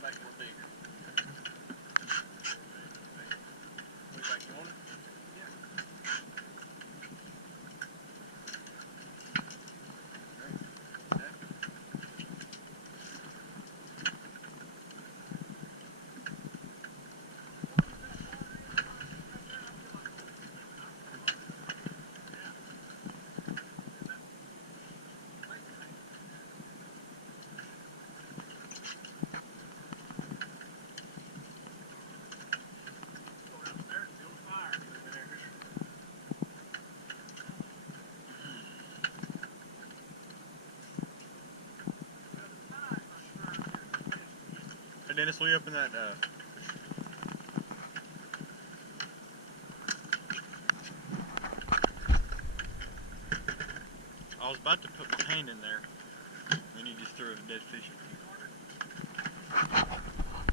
back more bigger. Way back, you want it? Hey Dennis, will you open that I was about to put my hand in there, and you just threw a dead fish at me.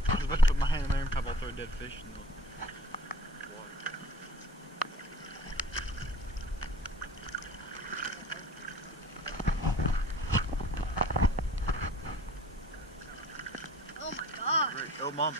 I was about to put my hand in there and probably throw a dead fish in the water. Oh my god. Oh, mama.